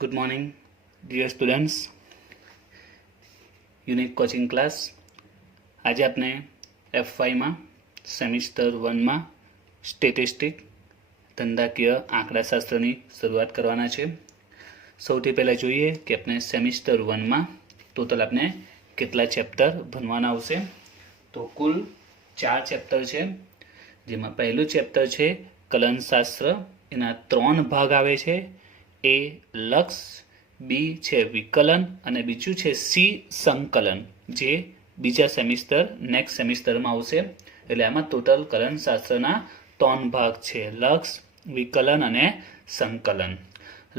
Good morning dear students. Unique coaching class. આજે આપણે F5માં semester 1માં statistic ધંધાકીય આંકડાશાસ્ત્રની શરૂઆત કરવાના છે. સૌથી પહેલાં જોઈએ કે આપણે સેમિસ્ટર 1માં ટોટલ આપણે કેટલા ચેપ્ટર ભણવાના આવશે. તો કુલ 4 ચેપ્ટર છે, જેમાં પહેલું ચેપ્ટર છે કલનશાસ્ત્ર. એના 3 ભાગ આવે છે. એ લક્ષ, બી છે વિકલન અને બીજું છે સી સંકલન, જે બીજા સેમિસ્ટર નેક્સ્ટ સેમિસ્ટરમાં આવશે. એટલે આમાં ટોટલ કલનશાસ્ત્રના 3 ભાગ છે: લક્ષ, વિકલન અને સંકલન.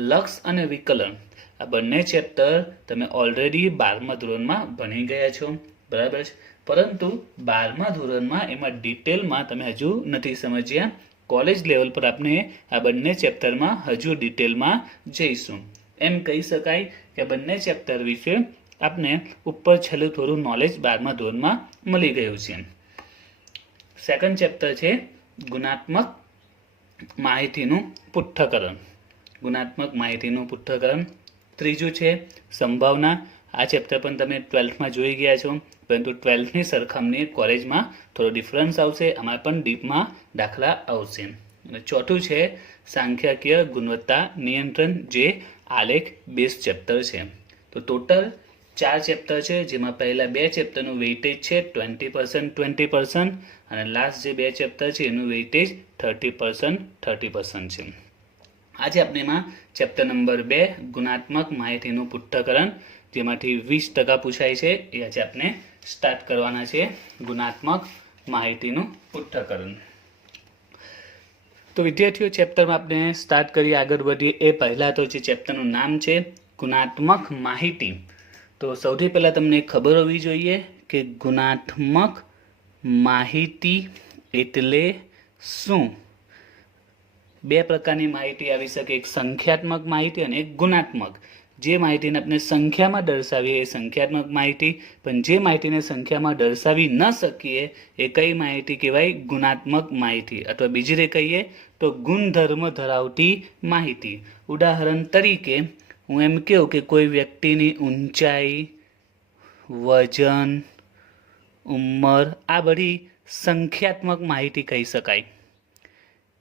લક્ષ અને વિકલન આ બંને ચેપ્ટર તમે ઓલરેડી 12મા ધોરણમાં ભણી ગયા છો, બરાબર છે. પરંતુ 12મા ધોરણમાં એમાં ડિટેલમાં તમે હજુ નથી સમજ્યા. કોલેજ લેવલ પર આપણે આ બંને ચેપ્ટરમાં હજુ ડિટેલમાં જઈશું. એમ કહી શકાય કે બંને ચેપ્ટર વિશે આપણે ઉપર છેલ્લું થોડું નોલેજ 12મા ધોરણમાં મળી ગયું છે. સેકન્ડ ચેપ્ટર છે ગુણાત્મક માહિતીનું પૃથ્થકરણ. ગુણાત્મક માહિતીનું પૃથ્થકરણ. ત્રીજું છે સંભાવના. આ ચેપ્ટર પણ તમે 12થમાં જોઈ ગયા છો, પરંતુ 12થની સરખામણીએ કોલેજમાં થોડો ડિફરન્સ આવશે. આમાં પણ ડીપમાં દાખલા આવશે. અને ચોથું છે સાંખ્યકીય ગુણવત્તા નિયંત્રણ, જે આલેખ બેઝ ચેપ્ટર છે. તો ટોટલ 4 ચેપ્ટર છે, જેમાં પહેલા 2 ચેપ્ટરનું વેઇટેજ છે 20% અને લાસ્ટ જે 2 ચેપ્ટર છે એનું વેઇટેજ 30% છે. આજે આપણે એમાં ચેપ્ટર નંબર 2 ગુણાત્મક માહિતીનું પૃથ્થકરણ, જેમાંથી 20% પૂછાય છે, એ આજે આપણે સ્ટાર્ટ કરવાના છે. ગુણાત્મક માહિતીનું પૃથ્થકરણ. તો વિદ્યાર્થીઓ, ચેપ્ટરમાં આપણે સ્ટાર્ટ કરી આગળ વધીએ એ પહેલાં તો જે ચેપ્ટરનું નામ છે ગુણાત્મક માહિતી. તો સૌથી પહેલાં તમને ખબર હોવી જોઈએ કે ગુણાત્મક માહિતી એટલે શું. 2 પ્રકારની માહિતી આવી શકે: એક સંખ્યાત્મક માહિતી અને એક ગુણાત્મક. જે માહિતીને આપણે સંખ્યામાં દર્શાવીએ એ સંખ્યાત્મક માહિતી, પણ જે માહિતીને સંખ્યામાં દર્શાવી ન શકીએ એ કઈ માહિતી કહેવાય? ગુણાત્મક માહિતી. અથવા બીજી રીતે કહીએ તો ગુણધર્મ ધરાવતી માહિતી. ઉદાહરણ તરીકે હું એમ કહું કે કોઈ વ્યક્તિની ઊંચાઈ, વજન, ઉંમર, આ બધી સંખ્યાત્મક માહિતી કહી શકાય.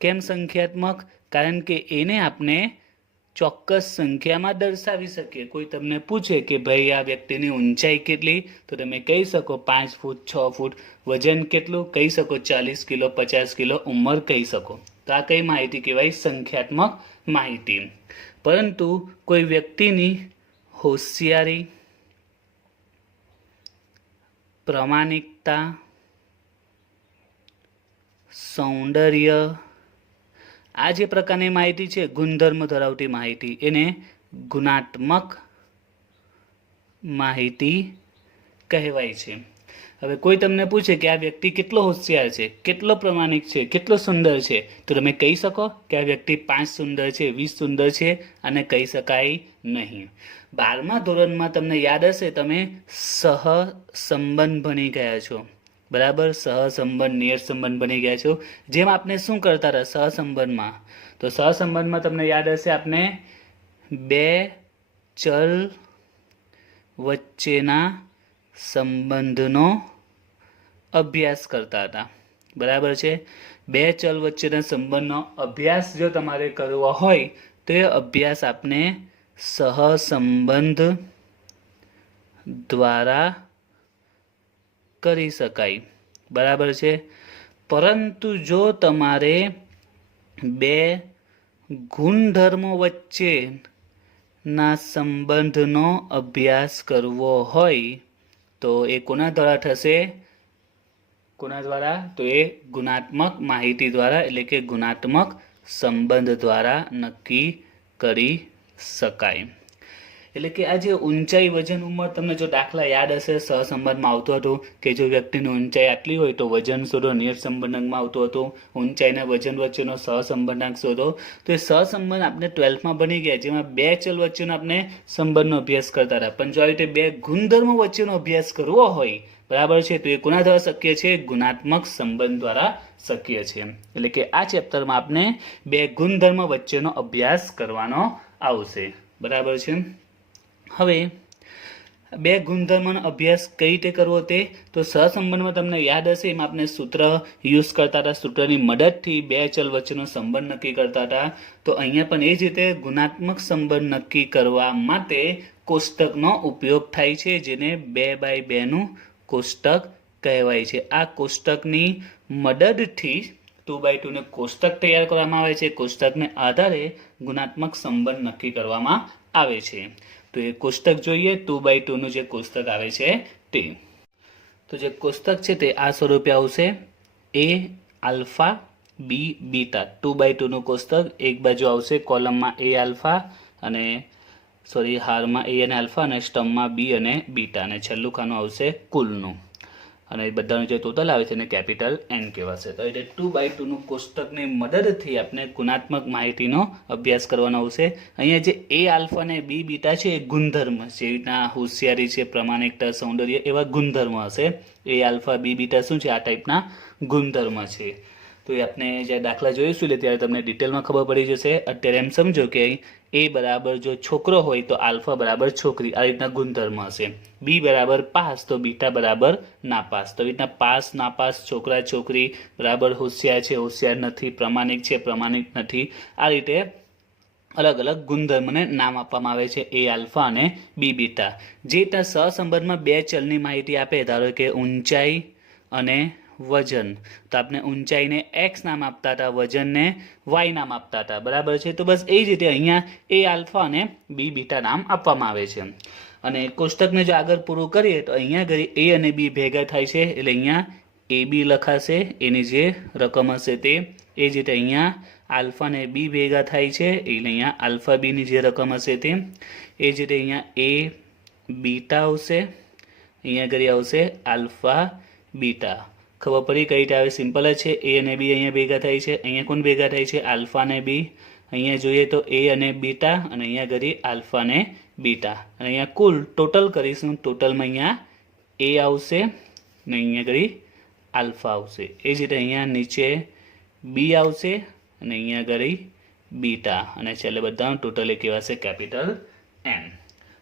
કેમ સંખ્યાત્મક? કારણ કે એને આપણે ચોક્કસ સંખ્યામાં દર્શાવી શકીએ. કોઈ તમને પૂછે કે ભાઈ આ વ્યક્તિની ઊંચાઈ કેટલી, તો તમે કહી શકો 5 ફૂટ, 6 ફૂટ. વજન કેટલું કહી શકો? 40 કિલો, 50 કિલો. ઉંમર કહી શકો. તો આ કઈ માહિતી કહેવાય? સંખ્યાત્મક માહિતી. પરંતુ કોઈ વ્યક્તિની હોશિયારી, પ્રામાણિકતા, સૌંદર્ય, આ જે પ્રકારની માહિતી છે ગુણધર્મ ધરાવતી માહિતી, એને ગુણાત્મક માહિતી કહેવાય છે. હવે કોઈ તમને પૂછે કે આ વ્યક્તિ કેટલો હોશિયાર છે, કેટલો પ્રામાણિક છે, કેટલો સુંદર છે, તો તમે કહી શકો કે આ વ્યક્તિ 5 સુંદર છે, 20 સુંદર છે, અને કહી શકાય નહીં. 12મા ધોરણમાં તમને યાદ હશે, તમે સહસંબંધ ભણી ગયા છો, બરાબર. સહસંબંધ, નિયત સંબંધ બની ગયા છો. જેમ આપણે શું કરતા હતા સહસંબંધમાં? તો સહસંબંધમાં તમને યાદ હશે, આપણે 2 ચલ વચ્ચેના સંબંધનો અભ્યાસ કરતા હતા, બરાબર છે. 2 ચલ વચ્ચેના સંબંધનો અભ્યાસ જો તમારે કરવો હોય તો એ અભ્યાસ આપણે સહસંબંધ દ્વારા કરી શકાય, બરાબર છે. પરંતુ જો તમારે 2 ગુણધર્મો વચ્ચેના સંબંધનો અભ્યાસ કરવો હોય તો એ કોના દ્વારા થશે? કોના દ્વારા? તો એ ગુણાત્મક માહિતી દ્વારા, એટલે કે ગુણાત્મક સંબંધ દ્વારા નક્કી કરી શકાય. એટલે કે આ જે ઊંચાઈ, વજન, ઉંમર, તમને જો દાખલા યાદ હશે સહસંબંધમાં આવતું હતું કે જો વ્યક્તિની ઊંચાઈ આટલી હોય તો વજન શોધો. નિયત સંબંધમાં આવતું હતું ઊંચાઈ અને વજન વચ્ચેનો સહસંબંધાંક શોધો. તો એ સહસંબંધ આપણે 12થમાં બની ગયા, જેમાં 2 ચલ વચ્ચેનો આપણે સંબંધનો અભ્યાસ કરતા હતા. પણ જો આવી રીતે 2 ગુણધર્મો વચ્ચેનો અભ્યાસ કરવો હોય, બરાબર છે, તો એ કોના દ્વારા શક્ય છે? ગુણાત્મક સંબંધ દ્વારા શક્ય છે. એટલે કે આ ચેપ્ટરમાં આપણે 2 ગુણધર્મ વચ્ચેનો અભ્યાસ કરવાનો આવશે. બરાબર છે. હવે બે ગુણધર્મનો અભ્યાસ કઈ રીતે કરવો તે તો સહસંબંધમાં તમને યાદ હશે એમાં આપણે સૂત્ર યુઝ કરતા હતા, સૂત્રની મદદથી બે ચલ વચ્ચેનો સંબંધ નક્કી કરતા હતા. તો અહીંયા પણ એ જ રીતે ગુણાત્મક સંબંધ નક્કી કરવા માટે કોષ્ટકનો ઉપયોગ થાય છે, જેને 2x2નું કોષ્ટક કહેવાય છે. આ કોષ્ટકની મદદથી 2x2 ને કોષ્ટક તૈયાર કરવામાં આવે છે. કોષ્ટકને આધારે ગુણાત્મક સંબંધ નક્કી કરવામાં આવે છે. તો એ કોષ્ટક જોઈએ, 2x2નું જે કોષ્ટક આવે છે તે. તો જે કોષ્ટક છે તે આ સ્વરૂપે આવશે: a આલ્ફા બી બીટા. 2x2નું કોષ્ટક એક બાજુ આવશે કોલમમાં a આલ્ફા અને હારમાં a અને આલ્ફા અને સ્ટમ્પમાં b અને બીટા, અને છેલ્લું ખાનું આવશે કુલનું, અને બધાનું જે ટોટલ આવે છે એને કેપિટલ N કહેવાશે. તો એટલે 2x2નું કોષ્ટકની મદદથી આપણે ગુણાત્મક માહિતીનો અભ્યાસ કરવાનો આવશે. અહીંયા જે a આલ્ફા અને b બીટા છે એ ગુણધર્મ છે, જેવી રીતના હોશિયારી છે, પ્રમાણિકતા, સૌંદર્ય એવા ગુણધર્મ હશે. a આલ્ફા b બીટા શું છે? આ ટાઈપના ગુણધર્મ છે. તો એ આપણે જ્યારે દાખલા જોઈશું એટલે ત્યારે તમને ડિટેલમાં ખબર પડી જશે. અત્યારે એમ સમજો કે a બરાબર જો છોકરો હોય તો આલ્ફા બરાબર છોકરી, આ રીતના ગુણધર્મ હશે. b બરાબર પાસ તો બીટા બરાબર નાપાસ. તો રીતના પાસ નાપાસ, છોકરા છોકરી, બરાબર હોશિયાર છે હોશિયાર નથી, પ્રમાણિક છે પ્રમાણિક નથી, આ રીતે અલગ અલગ ગુણધર્મને નામ આપવામાં આવે છે a આલ્ફા અને b બીટા. જે ત્યાં સહસંબંધમાં બે ચલની માહિતી આપે, ધારો કે ઊંચાઈ અને વજન, તો આપણે ઊંચાઈને x નામ આપતા હતા, વજનને y નામ આપતા હતા. બરાબર છે. તો બસ એ જ રીતે અહીંયા a આલ્ફા અને b બીટા નામ આપવામાં આવે છે. અને કોષ્ટકને જો આગળ પૂરું કરીએ તો અહીંયા ઘડી a અને b ભેગા થાય છે એટલે અહીંયા ab લખાશે, એની જે રકમ હશે તે. એ જ રીતે અહીંયા આલ્ફા અને b ભેગા થાય છે એટલે અહીંયા આલ્ફા બીની જે રકમ હશે તે. એ જ રીતે અહીંયા a બીટા આવશે, અહીંયા ઘડી આવશે આલ્ફા બીટા. ખબર પડી કઈ રીતે આવે? સિમ્પલ જ છે. a અને b અહીંયા ભેગા થાય છે, અહીંયા કોણ ભેગા થાય છે? આલ્ફા અને b. અહીંયા જોઈએ તો a અને બીટા, અને અહીંયા ઘડી આલ્ફા અને બીટા, અને અહીંયા કુલ ટોટલ કરીશું. ટોટલમાં અહીંયા a આવશે ને અહીંયા ઘડી આલ્ફા આવશે. એ જ રીતે અહીંયા નીચે b આવશે અને અહીંયા ઘડી બીટા, અને છેલ્લે બધાનું ટોટલ એ કહેવાશે કેપિટલ N.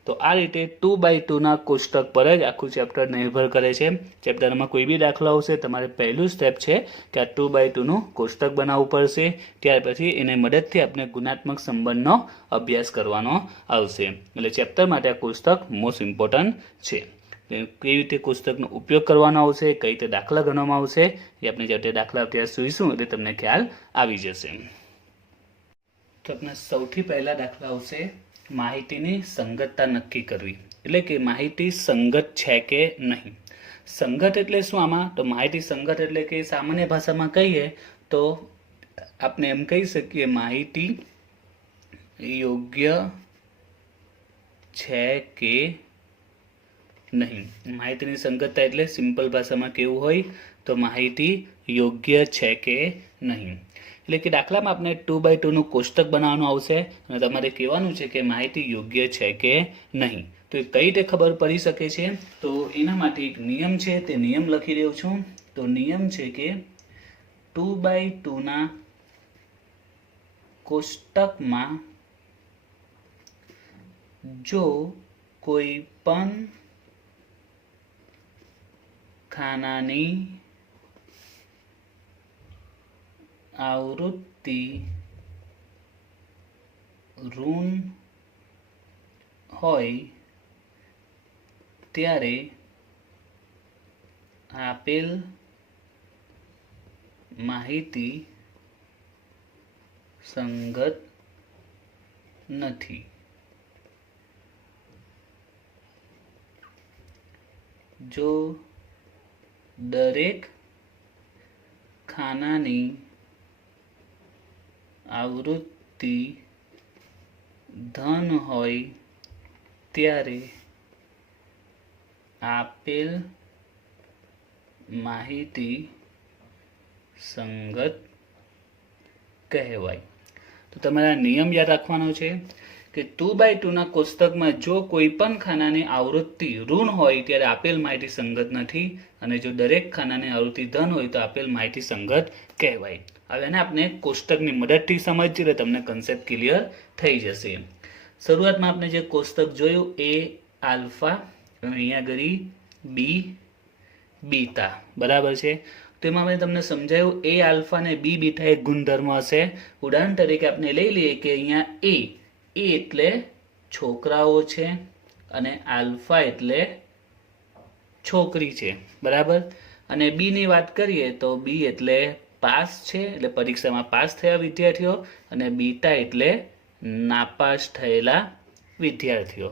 તો આ રીતે 2x2ના કોષ્ટક પર જ આખું ચેપ્ટર નિર્ભર કરે છે. ચેપ્ટરમાં કોઈ બી દાખલો આવશે, તમારે પહેલું સ્ટેપ છે કે આ 2x2નું કોષ્ટક બનાવવું પડશે. ત્યાર પછી એને મદદથી આપણે ગુણાત્મક સંબંધનો અભ્યાસ કરવાનો આવશે. એટલે ચેપ્ટર માટે આ કોષ્ટક મોસ્ટ ઇમ્પોર્ટન્ટ છે. કેવી રીતે કોષ્ટકનો ઉપયોગ કરવાનો આવશે, કઈ રીતે દાખલા ગણવામાં આવશે, એ આપણે જ્યારે દાખલા અભ્યાસ જોઈશું એટલે તમને ખ્યાલ આવી જશે. તો આપણે સૌથી પહેલા દાખલા આવશે માહિતીની સંગતતા નક્કી કરવી, એટલે કે માહિતી સંગત છે કે નહીં. સંગત એટલે શું આમાં? તો માહિતી સંગત એટલે કે સામાન્ય ભાષામાં કહીએ તો આપણે એમ કહી શકીએ માહિતી યોગ્ય છે કે નહીં. માહિતીની સંગતતા એટલે સિમ્પલ ભાષામાં કેવું હોય તો માહિતી યોગ્ય છે કે નહીં. એટલે કે દાખલામાં આપણે 2x2નું કોષ્ટક બનાવવાનું આવશે અને તમારે કહેવાનું છે કે માહિતી યોગ્ય છે કે નહીં. તો એ કઈ રીતે ખબર પડી શકે છે? તો એના માટે એક નિયમ છે, તે નિયમ લખી રહ્યો છું. તો નિયમ છે કે 2x2ના કોષ્ટકમાં જો કોઈ પણ ખાનાની આવૃત્તિ ઋણ હોય ત્યારે આપેલ માહિતી સંગત નથી. જો દરેક ખાનાની આવૃત્તિ ધન હોય ત્યારે આપેલ માહિતી સંગત કહેવાય. તો તમારા નિયમ યાદ રાખવાનો છે કે 2x2ના કોષ્ટકમાં જો કોઈ પણ ખાનાની આવૃત્તિ ઋણ હોય ત્યારે આપેલ માહિતી સંગત નથી, અને જો દરેક ખાનાની આવૃત્તિ ધન હોય તો આપેલ માહિતી સંગત કહેવાય. હવે એને આપણે કોષ્ટકની મદદથી સમજીએ તો તમને કન્સેપ્ટ ક્લિયર થઈ જશે. શરૂઆતમાં આપણે જે કોષ્ટક જોયું એ આલ્ફા અને અહીંયા ગરી બી બીટા, બરાબર છે. તો એમાં મેં તમને સમજાયું એ આલ્ફા અને બી બીટા એક ગુણધર્મ હશે. ઉદાહરણ તરીકે આપણે લઈ લઈએ કે અહીંયા એ એટલે છોકરાઓ છે અને આલ્ફા એટલે છોકરી છે, બરાબર. અને બી ની વાત કરીએ તો બી એટલે પાસ છે, એટલે પરીક્ષામાં પાસ થયા વિદ્યાર્થીઓ, અને બીટા એટલે નાપાસ થયેલા વિદ્યાર્થીઓ.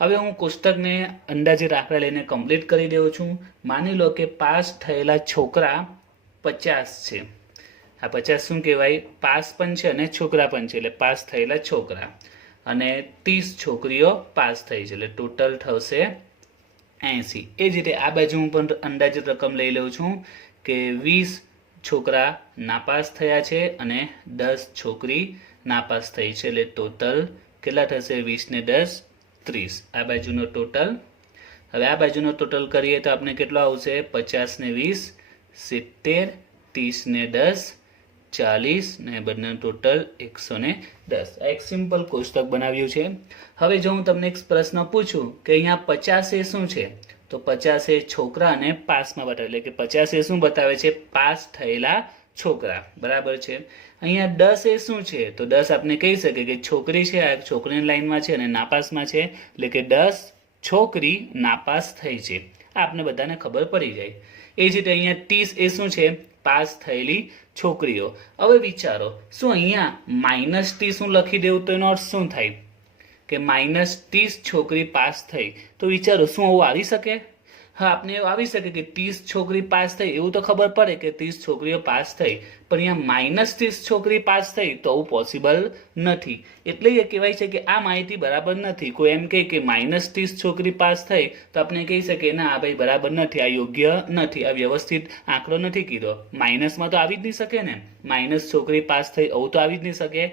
હવે હું કોષ્ટકને અંદાજે દાખલા લઈને કમ્પ્લીટ કરી દઉં છું. માની લો કે પાસ થયેલા છોકરા 50 છે. આ 50 શું કહેવાય? પાસ પણ છે અને છોકરા પણ છે, એટલે પાસ થયેલા છોકરા. અને 30 છોકરીઓ પાસ થઈ છે, એટલે ટોટલ થશે 80. એ જ રીતે આ બાજુ હું પણ અંદાજિત રકમ લઈ લઉં છું કે 20 છોકરા નાપાસ થયા છે અને 10 છોકરી નાપાસ થઈ છે, એટલે ટોટલ કેટલા થશે? 20 ને 10 30. આ બાજુનો ટોટલ. હવે આ બાજુનો ટોટલ કરીએ તો આપણે કેટલો આવશે? 50 ને 20 70, 30 ને 10 40 ને બંનેનું ટોટલ 110. આ એક સિમ્પલ કોષ્ટક બનાવ્યું છે. હવે જો હું તમને એક પ્રશ્ન પૂછું કે અહીંયા 50 એ શું છે, તો 50 એ છોકરા અને પાસમાં બતાવે, એટલે કે 50 એ શું બતાવે છે? પાસ થયેલા છોકરા, બરાબર છે. અહીંયા 10 એ શું છે, તો 10 આપણે કહી શકીએ કે છોકરી છે, આ છોકરીની લાઈનમાં છે અને નાપાસમાં છે, એટલે કે 10 છોકરી નાપાસ થઈ છે. આ આપણે બધાને ખબર પડી જાય. એ જ રીતે અહીંયા 30 એ શું છે? પાસ થયેલી છોકરીઓ. હવે વિચારો, શું અહીંયા -30 હું લખી દેવું તો એનો અર્થ શું થાય? કે -30 છોકરી પાસ થઈ. તો વિચારો, શું આવું આવી શકે? હા, આપણે એવું આવી શકે કે 30 છોકરી પાસ થઈ, એવું તો ખબર પડે કે 30 છોકરીઓ પાસ થઈ, પણ અહીંયા -30 છોકરી પાસ થઈ તો આવું પોસિબલ નથી. એટલે એ કહેવાય છે કે આ માહિતી બરાબર નથી. કોઈ એમ કહે કે -30 છોકરી પાસ થઈ તો આપણે કહી શકીએ ના, આ ભાઈ બરાબર નથી, આ યોગ્ય નથી, આ વ્યવસ્થિત આંકડો નથી કીધો. માઇનસમાં તો આવી જ નહીં શકે ને, માઇનસ છોકરી પાસ થઈ આવું તો આવી જ નહીં શકે.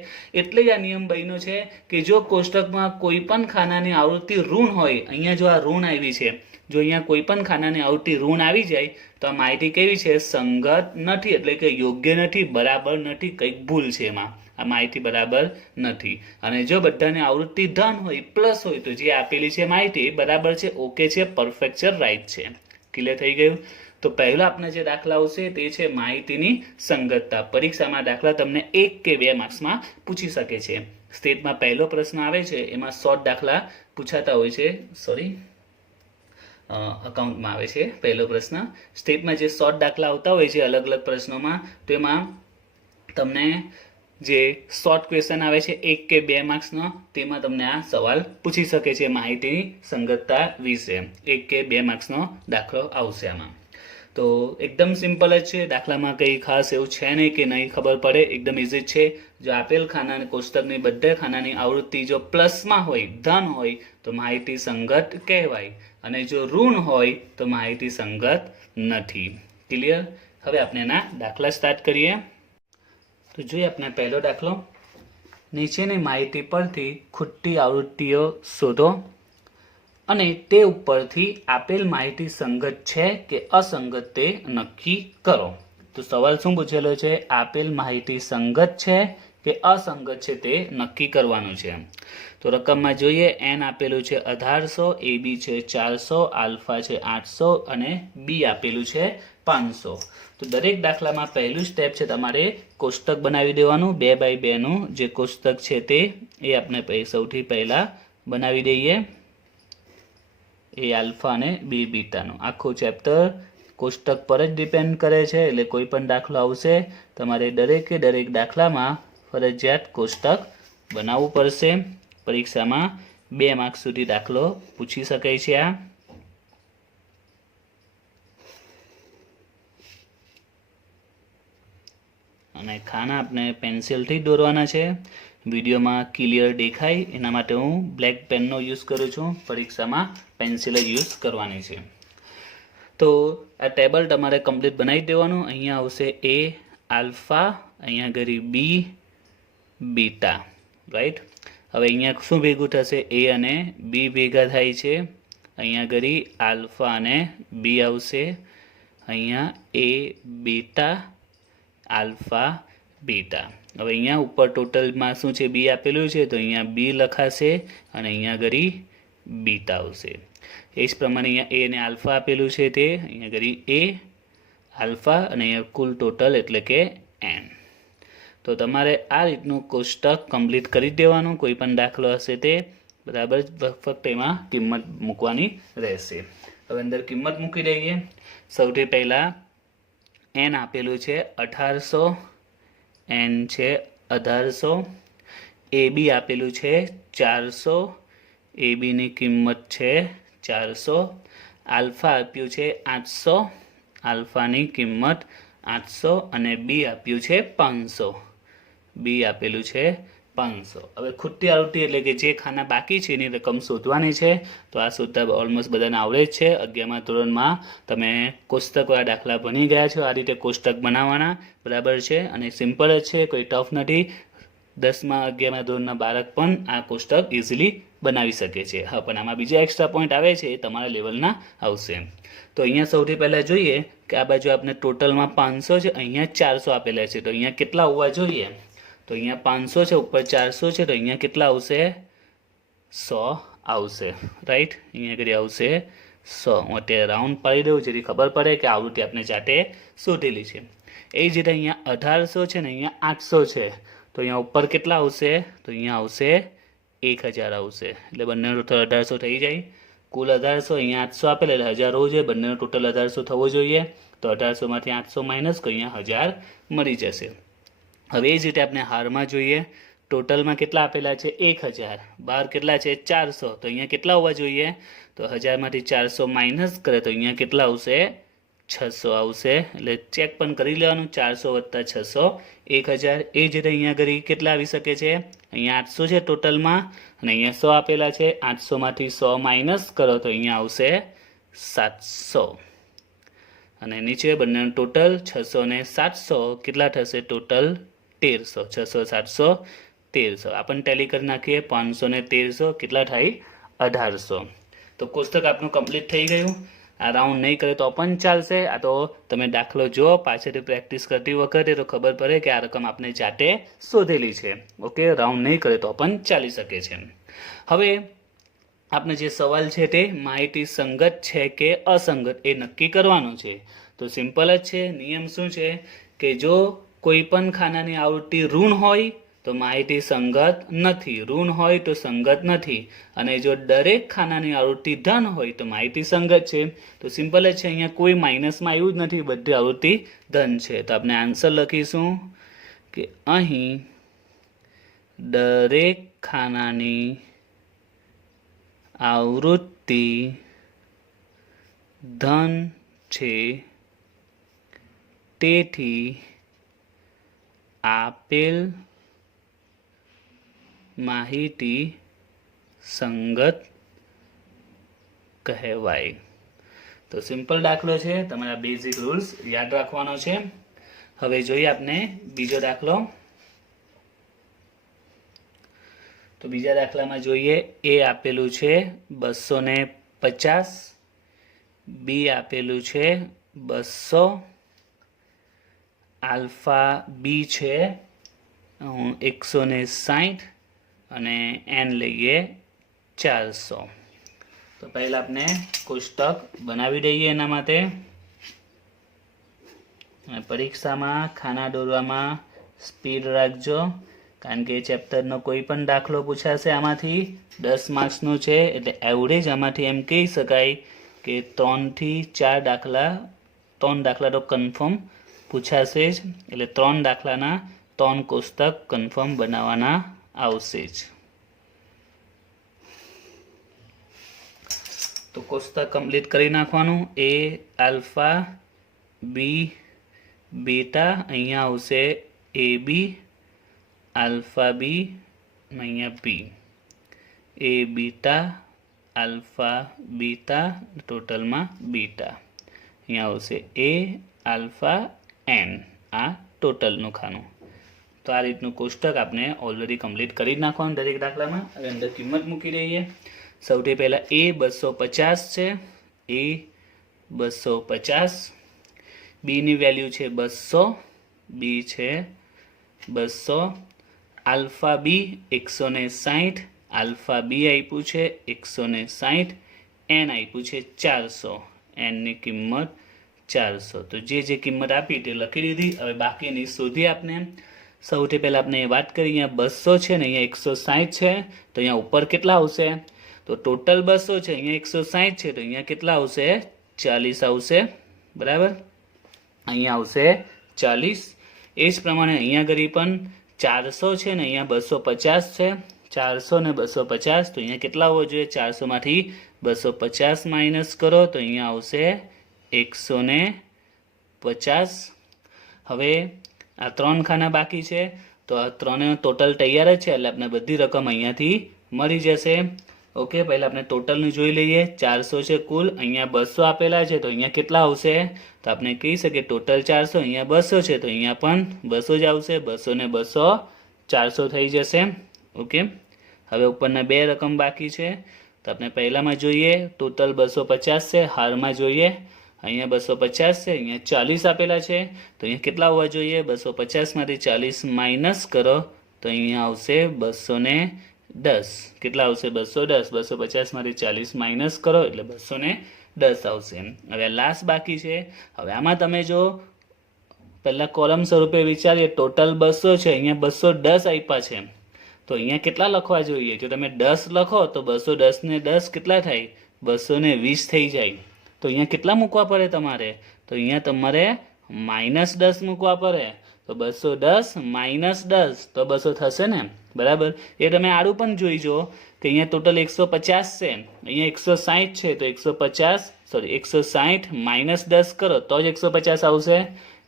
એટલે જ આ નિયમ બન્યો છે કે જો કોષ્ટકમાં કોઈ પણ ખાનાની આવૃત્તિ ઋણ હોય, અહીંયા જો આ ઋણ આવી છે, જો અહીંયા કોઈ પણ ખાનાની આવૃત્તિ ઋણ આવી જાય તો આ માહિતી કેવી છે? સંગત નથી, એટલે કે યોગ્ય નથી, બરાબર નથી, કંઈક ભૂલ છે એમાં. આ માહિતી બરાબર નથી. અને જો બધાની આવૃત્તિ ધન હોય, પ્લસ હોય, તો જે આપેલી છે માહિતી બરાબર છે, ઓકે છે, પરફેક્ટ છે, રાઈટ છે. ક્લિયર થઈ ગયું? તો પહેલા આપણે જે દાખલા આવશે તે છે માહિતીની સંગતતા. પરીક્ષામાં દાખલા તમને 1 કે 2 માર્ક્સમાં પૂછી શકે છે. સ્ટેટમાં પહેલો પ્રશ્ન આવે છે, એમાં શોર્ટ દાખલા પૂછાતા હોય છે. અકાઉન્ટમાં આવે છે પહેલો પ્રશ્ન. સ્ટેટમાં જે શોર્ટ દાખલા આવતા હોય છે અલગ અલગ પ્રશ્નોમાં, તો એમાં તમને જે શોર્ટ ક્વેશ્ચન આવે છે 1 કે 2 માર્ક્સનો, તેમાં તમને આ સવાલ પૂછી શકે છે માહિતીની સંગતતા વિશે. 1 કે 2 માર્ક્સનો દાખલો આવશે આમાં. તો એકદમ સિમ્પલ જ છે, દાખલામાં કંઈ ખાસ એવું છે નહીં કે નહીં ખબર પડે, એકદમ ઇઝી છે. જો આપેલ ખાના કોષ્ટકની બધા ખાનાની આવૃત્તિ જો પ્લસમાં હોય, ધન હોય, તો માહિતી સંગત કહેવાય, અને જો ઋણ હોય તો માહિતી સંગત નથી. ક્લિયર? હવે આપણે એના દાખલા સ્ટાર્ટ કરીએ. તો જોઈએ આપણે પહેલો દાખલો. નીચેની માહિતી પરથી ખૂટતી આવૃત્તિઓ શોધો અને તે ઉપરથી આપેલ માહિતી સંગત છે કે અસંગત તે નક્કી કરો. તો સવાલ શું પૂછેલો છે? આપેલ માહિતી સંગત છે કે અસંગત છે તે નક્કી કરવાનું છે. તો રકમમાં જોઈએ, એન આપેલું છે 1800, એ બી છે 400, આલ્ફા છે 800 અને બી આપેલું છે 500. તો દરેક દાખલામાં પહેલું સ્ટેપ છે તમારે કોષ્ટક બનાવી દેવાનું. 2x2 નું જે કોષ્ટક છે તે એ આપણે સૌથી પહેલા બનાવી દઈએ. એ આલ્ફા અને બી બીટાનું આખું ચેપ્ટર કોષ્ટક પર જ ડિપેન્ડ કરે છે, એટલે કોઈ પણ દાખલો આવશે તમારે દરેકે દરેક દાખલામાં ફરજિયાત કોષ્ટક બનાવવું પડશે. પરીક્ષામાં 2 માર્ક્સ સુધી દાખલો પૂછી શકાય છે આ. અને ખાના આપણે પેન્સિલથી દોરવાના છે. વિડીયોમાં ક્લિયર દેખાય એના માટે હું બ્લેક પેનનો યુઝ કરું છું. પરીક્ષામાં પેન્સિલ જ યુઝ કરવાની છે. તો આ ટેબલ તમારે કમ્પ્લીટ બનાવી દેવાનું. અહીંયા આવશે એ આલ્ફા, અહીંયા ઘડી બી બીટા, રાઈટ. હવે અહીંયા શું ભેગું થશે? એ અને બી ભેગા થાય છે. અહીંયા ઘડી આલ્ફા અને બી આવશે. અહીંયા એ બીટા આલ્ફા બીટા. હવે અહીંયા ઉપર ટોટલમાં શું છે, બી આપેલું છે, તો અહીંયા બી લખાશે અને અહીંયા ઘડી બીટા આવશે. એ જ પ્રમાણે અહીંયા એ અને આલ્ફા આપેલું છે, તે અહીંયા ઘડી એ આલ્ફા અને અહીંયા કુલ ટોટલ એટલે કે એન. તો તમારે આ રીતનું કોષ્ટક કમ્પ્લીટ કરી દેવાનું. કોઈ પણ દાખલો હશે તે બરાબર ફક્ત એમાં કિંમત મૂકવાની રહેશે. હવે અંદર કિંમત મૂકી દઈએ. સૌથી પહેલાં એન આપેલું છે 1800, એન છે 1800. એ બી આપેલું છે 400, એ બીની કિંમત છે 400. આલ્ફા આપ્યું છે 800, આલ્ફાની કિંમત 800 અને બી આપ્યું છે 500, બી આપેલું છે 500. હવે ખૂટતી આવૃત્તિ એટલે કે જે ખાના બાકી છે એની રકમ શોધવાની છે. તો આ શોધતા ઓલમોસ્ટ બધાને આવડે જ છે. 11મા ધોરણમાં તમે કોષ્ટકવાળા દાખલા ભણી ગયા છો. આ રીતે કોષ્ટક બનાવવાના, બરાબર છે, અને સિમ્પલ જ છે, કોઈ ટફ નથી. 10મા 11મા ધોરણના બાળક પણ આ કોષ્ટક ઇઝીલી બનાવી શકે છે. હા, પણ આમાં બીજા એક્સ્ટ્રા પોઈન્ટ આવે છે એ તમારા લેવલના આવશે. તો અહીંયા સૌથી પહેલાં જોઈએ કે આ બાજુ આપણે ટોટલમાં 500 છે, અહીંયા 400 આપેલા છે. તો અહીંયા કેટલા હોવા જોઈએ? તો અહીંયા 500 છે, ઉપર 400 છે, તો અહીંયા કેટલા આવશે? 100 આવશે. રાઈટ, અહીંયા આગળ આવશે 100. હું અત્યારે રાઉન્ડ પાડી દઉં જેથી ખબર પડે કે આવૃત્તિ આપણે જાતે શોધેલી છે. એ જ રીતે અહીંયા 1800 છે ને અહીંયા 800 છે, તો અહીંયા ઉપર કેટલા આવશે? તો અહીંયા આવશે 1000 આવશે. એટલે બંનેનો ટોટલ 1800 થઈ જાય. કુલ 1800, અહીંયા 800 આપેલા એટલે 1000 હોવું જોઈએ. બંનેનો ટોટલ 1800 થવો જોઈએ. તો 1800માંથી 800 માઇનસ તો અહીંયા 1000 મળી જશે. હવે એ જ રીતે આપણે હારમાં જોઈએ. ટોટલમાં કેટલા આપેલા છે? 1000. બહાર કેટલા છે? 400. તો અહીંયા કેટલા હોવા જોઈએ? તો 1000માંથી 400 માઇનસ કરે તો અહીંયા કેટલા આવશે? 600 આવશે. એટલે ચેક પણ કરી લેવાનું. 400 વત્તા 600 1000. એ જ રીતે અહીંયા ઘડી કેટલા આવી શકે છે? અહીંયા 800 છે ટોટલમાં અને અહીંયા 100 આપેલા છે. 800માંથી 100 માઇનસ કરો તો અહીંયા આવશે 700. અને નીચે બંનેનું ટોટલ 600 ને 700 કેટલા થશે? ટોટલ 1300. 600 700 1300. આપણને ટેલી કરી નાખીએ. 500 ને 1300 કેટલા થાય? 1800. તો કોષ્ટક આપણું કમ્પ્લીટ થઈ ગયું. આ રાઉન્ડ નહીં કરે તો પણ ચાલશે. આ તો તમે દાખલો જુઓ, પાછળથી પ્રેક્ટિસ કરતી વખતે તો ખબર પડે કે આ રકમ આપણે જાતે શોધેલી છે. ઓકે, રાઉન્ડ નહીં કરે તો પણ ચાલી શકે છે. હવે આપણે જે સવાલ છે તે માહિતી સંગત છે કે અસંગત એ નક્કી કરવાનું છે. તો સિમ્પલ જ છે. નિયમ શું છે કે જો કોઈ પણ ખાનાની આવૃત્તિ ઋણ હોય તો માહિતી સંગત નથી, ઋણ હોય તો સંગત નથી. અને જો દરેક ખાનાની આવૃત્તિ ધન હોય તો માહિતી સંગત છે. તો સિમ્પલ જ છે. અહીંયા કોઈ માઇનસમાં આવ્યું જ નથી, બધી આવૃત્તિ ધન છે. તો આપણે આન્સર લખીશું કે અહીં દરેક ખાનાની આવૃત્તિ ધન છે, તેથી આપેલ માહિતી સંગત કહેવાય. તો સિમ્પલ દાખલો છે. તમારા બેઝિક રૂલ્સ યાદ રાખવાનો છે. હવે જોઈએ આપણે બીજો દાખલો. તો બીજા દાખલામાં જોઈએ. એ આપેલું છે 250, બી આપેલું છે 200, આલ્ફા બી છે 160 અને એન લઈએ 400. તો પહેલાં આપણે કોષ્ટક બનાવી દઈએ એના માટે. અને પરીક્ષામાં ખાના દોરવામાં સ્પીડ રાખજો, કારણ કે ચેપ્ટરનો કોઈ પણ દાખલો પૂછાશે આમાંથી. 10 માર્ક્સનો છે એટલે એવરેજ આમાંથી એમ કહી શકાય કે 3 થી 4 દાખલા, 3 દાખલા તો કન્ફર્મ પૂછાશે જ. એટલે 3 દાખલાના 3 કોષ્ટક કન્ફર્મ બનાવવાના આવશે જ. તો કોષ્ટક કમ્પ્લીટ કરી નાખવાનું. એ આલ્ફા, બી બીટા, અહીંયા આવશે એ બી, આલ્ફા બી, અહીંયા બી, એ બીટા, આલ્ફા બીટા, ટોટલમાં બીટા. અહીંયા આવશે એ આલ્ફા એન, આ ટોટલનું ખાનું. તો આ રીતનું કોષ્ટક આપણે ઓલરેડી કમ્પ્લીટ કરી નાખવાનું દરેક દાખલામાં. હવે અંદર કિંમત મૂકી દઈએ. સૌથી પહેલાં એ 250 છે, એ 250, બીની વેલ્યુ છે 200, બી છે 200, આલ્ફા બી 160, આલ્ફા બી આપ્યું છે 160, એન આપ્યું છે 400, એનની કિંમત 400. તો જે કિંમત આપી તે લખી દીધી. હવે બાકીની શોધી આપણે. સૌથી પહેલાં આપણે વાત કરીએ, અહીંયા 200 છે ને અહીંયા 160 છે, તો અહીંયા ઉપર કેટલા આવશે? તો ટોટલ 200 છે, અહીંયા 160 છે, તો અહીંયા કેટલા આવશે? 40 આવશે. બરાબર, અહીંયા આવશે 40. એ જ પ્રમાણે અહીંયા ઘડી પણ 400 છે ને અહીંયા 250 છે, 400 ને 250, તો અહીંયા કેટલા હોવો જોઈએ? 400માંથી 250 માઇનસ કરો તો અહીંયા આવશે 150. હવે આ 3 ખાના બાકી છે, તો આ 3 ટોટલ તૈયાર જ છે, એટલે આપણે બધી રકમ અહીંયાથી મળી જશે. ઓકે, પહેલાં આપણે ટોટલનું જોઈ લઈએ. 400 છે કુલ, અહીંયા 200 આપેલા છે, તો અહીંયા કેટલા આવશે? તો આપણે કહી શકીએ ટોટલ 400, અહીંયા 200 છે, તો અહીંયા પણ 200 જ આવશે. 200 ને 200 400 થઈ જશે. ઓકે, હવે ઉપરના 2 રકમ બાકી છે, તો આપણે પહેલામાં જોઈએ. ટોટલ 250 છે, હારમાં જોઈએ. અહીંયા 250 છે, અહીંયા 40 આપેલા છે, તો અહીંયા કેટલા હોવા જોઈએ? 250માંથી 40 માઇનસ કરો તો અહીંયા આવશે 210. કેટલા આવશે? 210. 250માંથી 40 માઇનસ કરો એટલે 210 આવશે. હવે લાસ્ટ બાકી છે. હવે આમાં તમે જો પહેલાં કોલમ સ્વરૂપે વિચારીએ, ટોટલ 200 છે, અહીંયા 210 આપ્યા છે, તો અહીંયા કેટલા લખવા જોઈએ? જો તમે 10 લખો તો 210 ને 10 કેટલા થાય? 220 થઈ જાય. તો અહીંયા કેટલા મૂકવા પડે તમારે? તો અહીંયા તમારે -10 મૂકવા પડે. તો 210 માઇનસ 10 તો 200 થશે ને? બરાબર. એ તમે આડું પણ જોઈજો કે અહીંયા ટોટલ 150 છે, અહીંયા 160 છે, તો 160 માઇનસ 10 કરો તો જ 150 આવશે.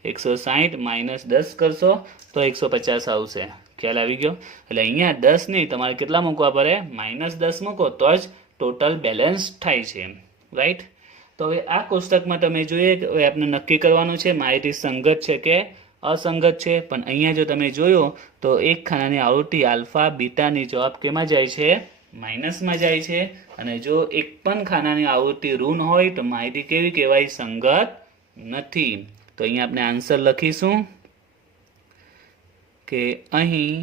160 માઇનસ 10 કરશો તો 150 આવશે. ખ્યાલ આવી ગયો? એટલે અહીંયા 10 નહીં, તમારે કેટલા મૂકવા પડે? -10 મૂકો તો જ ટોટલ બેલેન્સ થાય છે. રાઈટ? તો હવે આ કોષ્ટકમાં તમે જોઈએ કે હવે આપણે નક્કી કરવાનું છે માહિતી સંગત છે કે અસંગત છે. પણ અહીંયા જો તમે જોયો તો એક ખાનાની આવૃત્તિ આલ્ફા બીટાની જવાબ કેમાં જાય છે? માઇનસમાં જાય છે. અને જો એક પણ ખાનાની આવૃત્તિ ઋણ હોય તો માહિતી કેવી કહેવાય? સંગત નથી. તો અહીંયા આપણે આન્સર લખીશું કે અહીં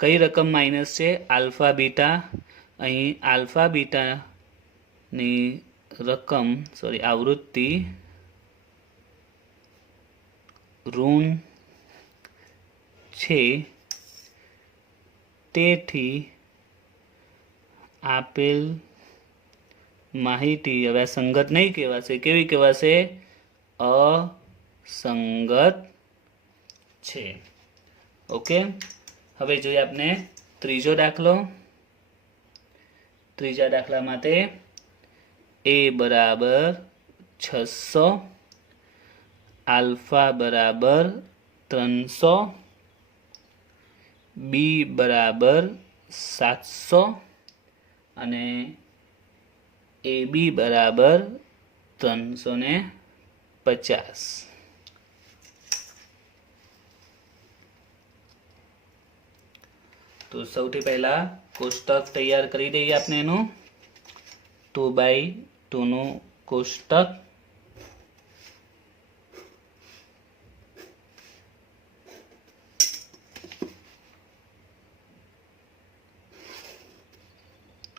કઈ રકમ માઇનસ છે? Alpha beta. અહીં આલ્ફા બીટાની રકમ આવૃત્તિ ઋણ છે, તેથી આપેલ માહિતી હવે આ સંગત નહીં કહેવાશે. કેવી કહેવાશે? અસંગત છે. ઓકે, હવે જોઈએ આપણે ત્રીજો દાખલો. ત્રીજા દાખલા માટે a બરાબર 600, આલ્ફા બરાબર 300, બી બરાબર 700 અને એ બી બરાબર 350. તો સૌથી પહેલા કોષ્ટક તૈયાર કરી દઈએ આપણે એનું. 2x2 નું કોષ્ટક.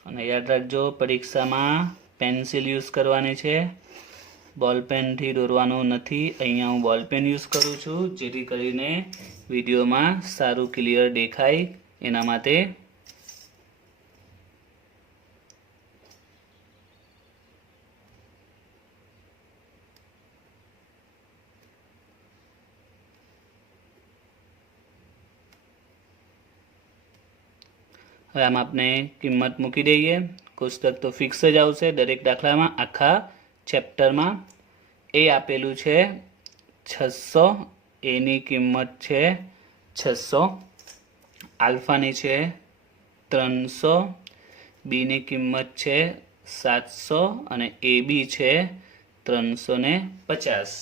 અને યાદ રાખજો પરીક્ષામાં પેન્સિલ યુઝ કરવાની છે, બોલપેનથી દોરવાનું નથી. અહીંયા હું બોલપેન યુઝ કરું છું જેથી કરીને વિડીયોમાં સારું ક્લિયર દેખાય એના માટે. હવે આમાં આપણે કિંમત મૂકી દઈએ. કોષ્ટક તો ફિક્સ જ આવશે દરેક દાખલામાં, આખા ચેપ્ટરમાં. એ આપેલું છે 600, એની કિંમત છે 600, આલ્ફાની છે 300, બીની કિંમત છે 700 અને એ બી છે 350.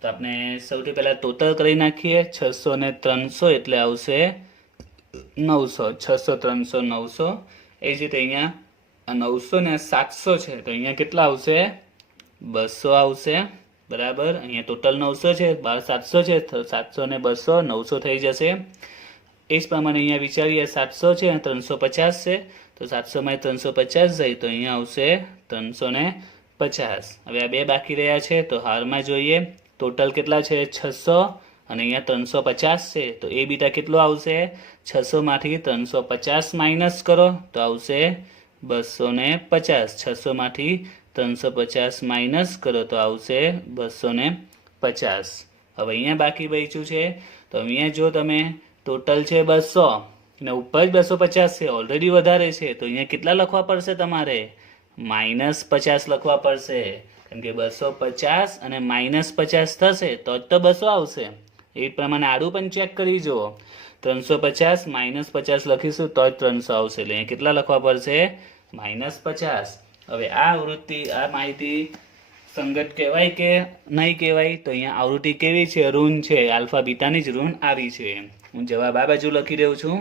તો આપણે સૌથી પહેલાં ટોટલ કરી નાખીએ. 600 ને 300 એટલે આવશે 900. 600 300 900. એ જ રીતે અહીંયા 900 ને 700 છે, તો અહીંયા કેટલા આવશે? 200 આવશે. બરાબર. અહીંયા ટોટલ 900 છે, બહાર 700 છે, તો 700 ને 200 900 થઈ જશે. એ જ પ્રમાણે અહીંયા વિચારીએ 700 છે અને 350 છે, તો 700 માં 350 જાય તો અહીંયા આવશે 350. હવે આ બે બાકી રહ્યા છે, તો હારમાં જોઈએ ટોટલ કેટલા છે 600 અને અહીંયા 350 છે, તો એ બીટા કેટલો આવશે 600 માંથી 350 માઇનસ કરો તો આવશે 250. 600 માંથી 350 માઇનસ કરો તો આવશે 250. હવે અહીંયા બાકી બચ્યું છે, તો અહીંયા જો તમે ટોટલ છે 200 ને ઉપર 250 છે, ઓલરેડી વધારે છે, તો અહીંયા કેટલા લખવા પડશે તમારે -50 લખવા પડશે, કેમ કે 250 અને -50 થશે તો જ તો 200 આવશે. એ પ્રમાણે આડું પણ ચેક કરી જુઓ, 350 -50 લખીશું તો જ 300 આવશે, એટલે અહીંયા કેટલા લખવા પડશે -50. હવે આ આવૃત્તિ આ માહિતી સંગત કહેવાય કે નહીં કહેવાય, તો અહીંયા આવૃત્તિ કેવી છે ઋણ છે, આલ્ફા બીટાની જ ઋણ આવી છે. હું જવાબ આ બાજુ લખી રહ્યો છું,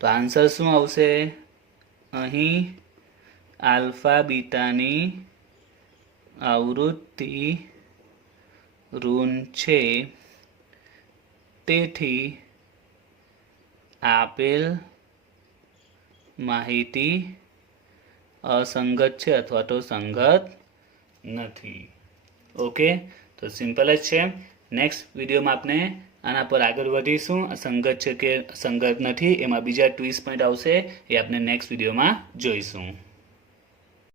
તો આન્સર શું આવશે, અહીં આલ્ફા બીટાની આવૃત્તિ ઋણ છે, તેથી આપેલ માહિતી અસંગત છે અથવા તો સંગત નથી. ઓકે, તો સિમ્પલ જ છે. નેક્સ્ટ વિડીયોમાં આપણે આના પર આગળ વધીશું. સંગત છે કે સંગત નથી એમાં બીજા ટ્વિસ્ટ પોઈન્ટ આવશે, એ આપણે નેક્સ્ટ વિડીયોમાં જોઈશું.